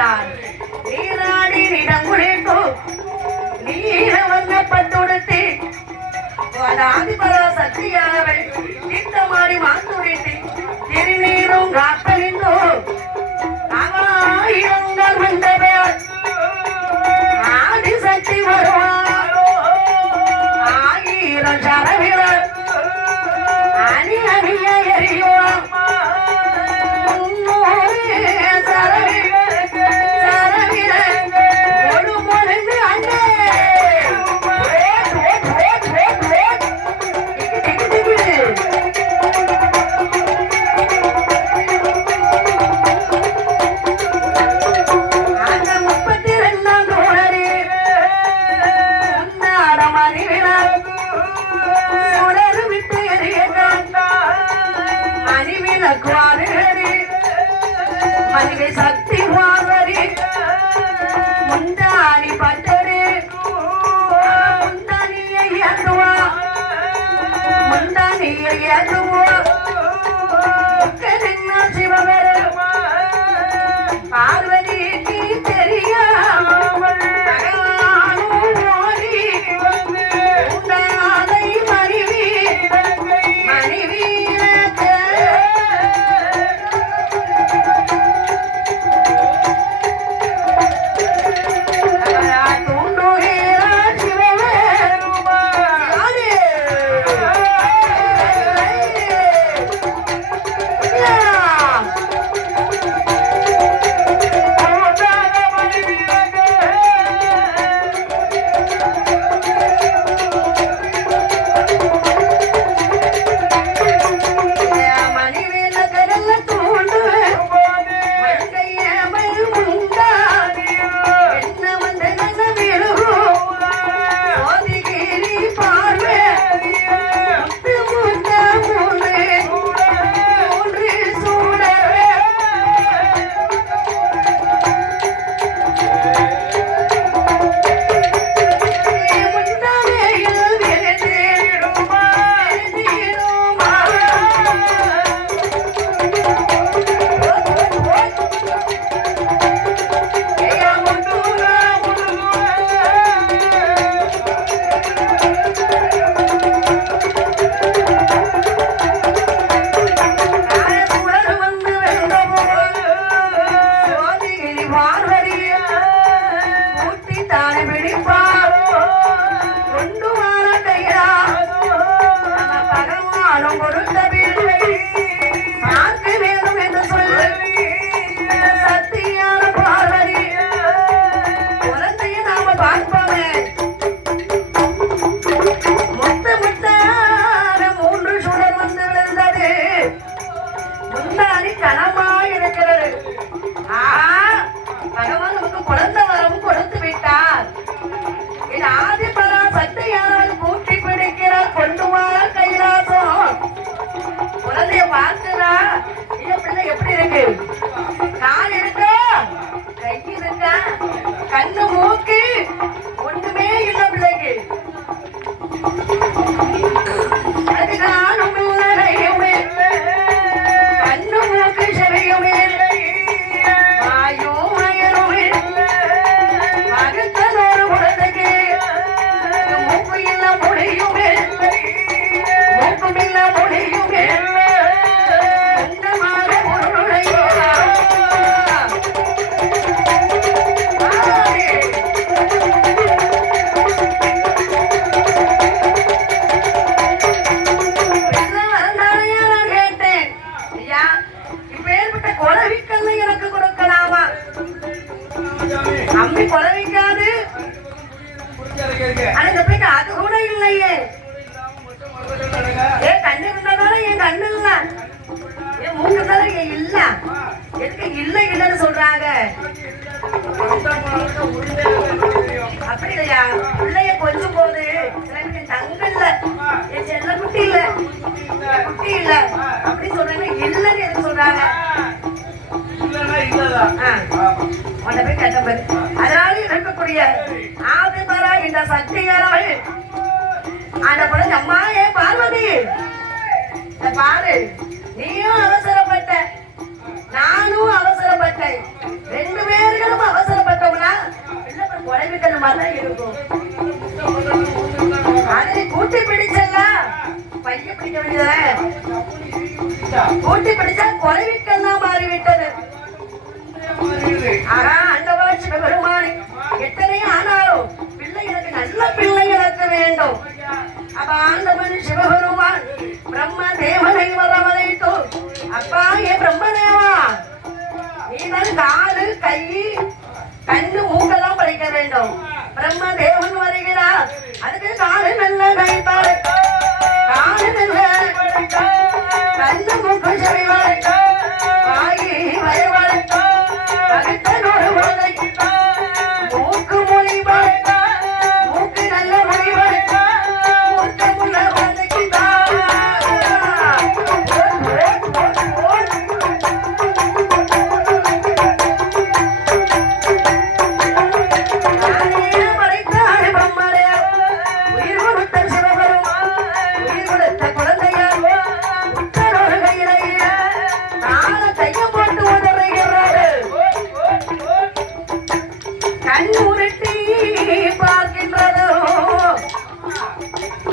வருகிறார். நீராடி நிடம் குளித்து நீர வண்ணப்பட்டுடுத்தி ஆதிபரா சக்தியானவள் தீர்த்தமாடி மாத்துடித்து திருநீரும் காத்தலிந்தோ ஆயிரங்கள் வந்தவர் ஆதிசக்தி வருவார். ஆயிரம் சரவிரர் அணி அணிய எரியோம் மனித சக்தி வாசரி முந்தாரி பட்டரு முந்தானியை ஏற்றுவா முந்தானியை ஏற்றுவா சிவபெரு பார்வதிக்கு தெரியாமல் எப்படி இருக்கு? கால் இருக்கா, கை இருக்கா, கண்ணு மூக்கு ஒண்ணுமே இல்ல பிள்ளைக்கு. அது காணும் இல்லையுமே கண்ணு மூக்கு செவையுமே வாயும் வயலுமே மகத்தனோடு குழந்தைக்கு மூக்கு இல்ல முடியுமே மூக்கும் இல்ல முடியுமே அது கூட இல்லையே. என் கண்ணு இருந்தாலும் என் கண்ணு இல்ல, என் மூக்கு இருந்தாலும் என் இல்ல. எதுக்கு இல்லை இல்லைன்னு சொல்றாங்க? அப்படி இல்லையா? பிள்ளைய கொஞ்சம் போது எனக்கு தங்க இல்ல, என் செல்ல குட்டி இல்ல, குட்டி இல்ல அப்படி சொல்றாங்க. இல்லைன்னு எதுக்கு சொல்றாங்க? உன்னை போய் கேட்ட பாரு. அதனால இருக்கக்கூடிய ஆதிபரா இந்த சக்திகளால் அந்த குழந்தை அம்மா ஏ பார்வதி பாரு, நீயும் அவசரப்பட்ட நானும் அவசரப்பட்டேன், ரெண்டு பேர்களும் குழவிக்கிற மாதிரிதான் இருக்கும். அதை கூட்டி பிடிச்சல பைய பிடிக்க வேண்டியத கூட்டி பிடிச்சா குழவிக்கெல்லாம் மாறிவிட்டது. ஆனா ஆண்டவா சிவபெருமானே, எத்தனை ஆனாலும் பிள்ளைகளுக்கு நல்ல பிள்ளைகளுக்கு வேண்டும். அப்ப ஆண்டவன் சிவபெருமான் பிரம்ம தேவனை வரவழைத்து, அப்பா ஏ பிரம்மதேவா, நீதான் காலு கை கண்ணு மூக்கெல்லாம் படைக்க வேண்டும். பிரம்ம தேவன் வருகிறார், அதுக்கு காலு நல்ல கைப்பாடு, காலு நல்ல கண்ணு மூக்கு செவிவாய், வாயி வயவாய், பகத்தனோடு வாழை, மூக்கு மொழிவாய், மூக்கு நல்ல மொழிவாய், மூக்கமுள்ள வாழைக்கு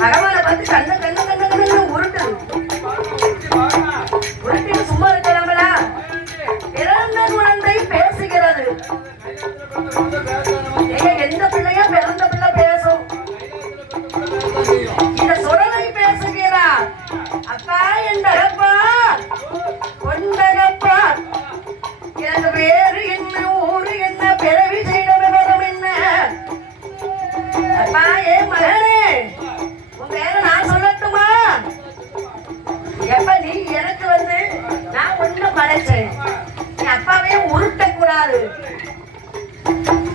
பகவானை பார்த்து கண்ண கண்ண கண்ண கண்ண உருட்டு உருட்டிட்டு சும்மா இருக்கலாங்களா? பிறந்த குழந்தை பேசுகிறது. எந்த பிள்ளையா பிறந்த பிள்ளை பேசும்? இந்த சுடலை பேசுகிறார். அப்பா என்றப்பா கொண்டகப்பா, எனக்கு வேறு என்ன, ஊரு என்ன, பிறவி செய்த விவரம் என்ன? அப்பா ஏ மகனே, நான் சொல்லட்டுமா? எப்ப நீ எனக்கு வந்து நான் ஒண்ணு படைச்சேன், நீ அப்பாவையே உருட்ட கூடாது.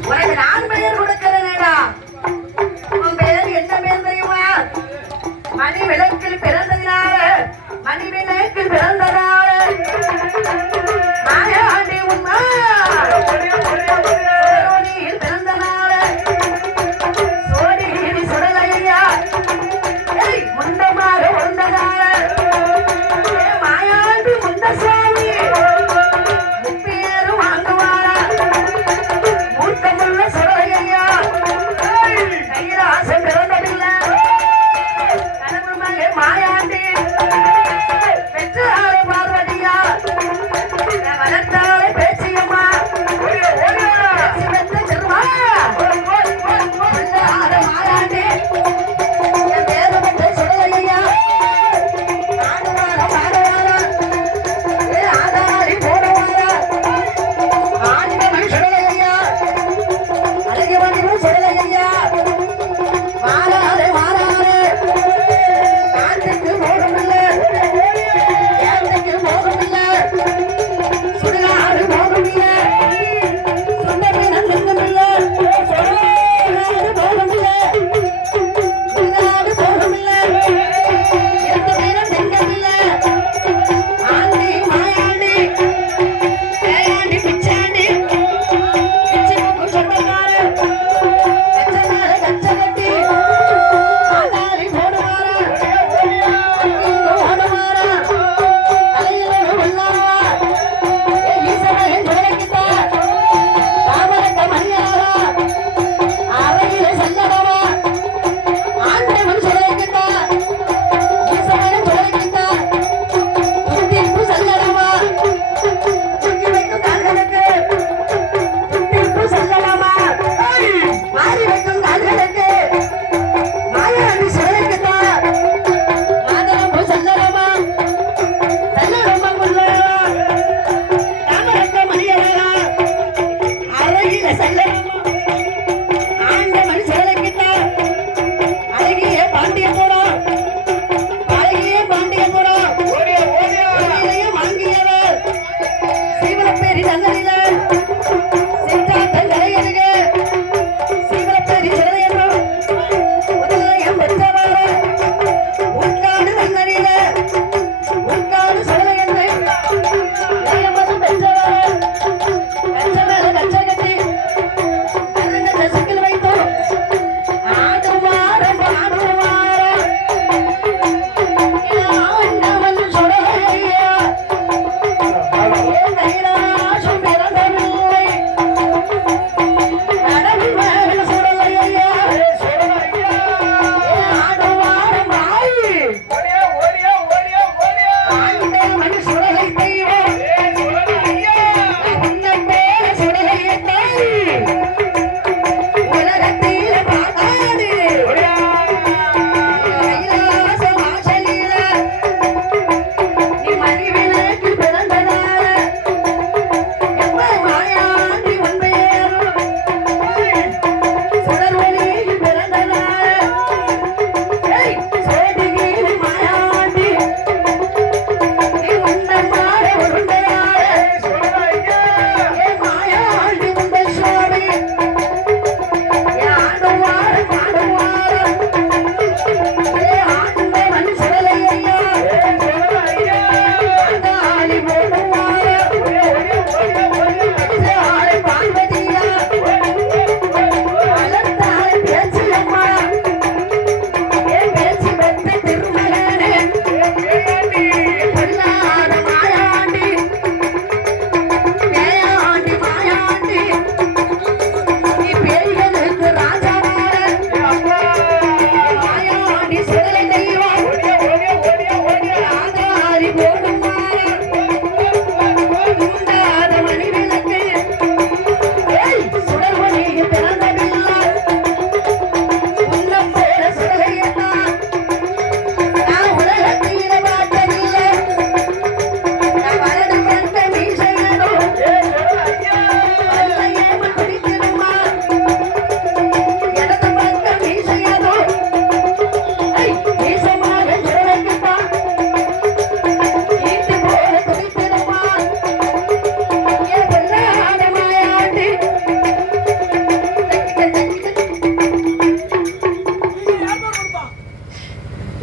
உனக்கு நான் பெயர் கொடுக்கிறேனேடா. உன் பெயர் என்ன பெயர் தெரியுமா? மணி விளக்கில் பிறந்ததினால, மணி விளக்கில் பிறந்ததால மாயாண்டி உண்மை பிறந்தனால சோடி சுடலையா முண்டமாக வந்ததால மாயாண்டி முண்டசாமி முப்பேரும் வாங்குவாரா, மூட்டமுள்ள சுடலையா கையிலாசம் பிறந்ததில்லை. கடவுள் மகன் மாயாண்டி பெற்றாரை பாரு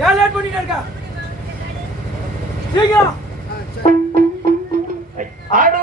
ஏன் லேட் பண்ணிட்டு இருக்க? சீக்கிரம். ஆடு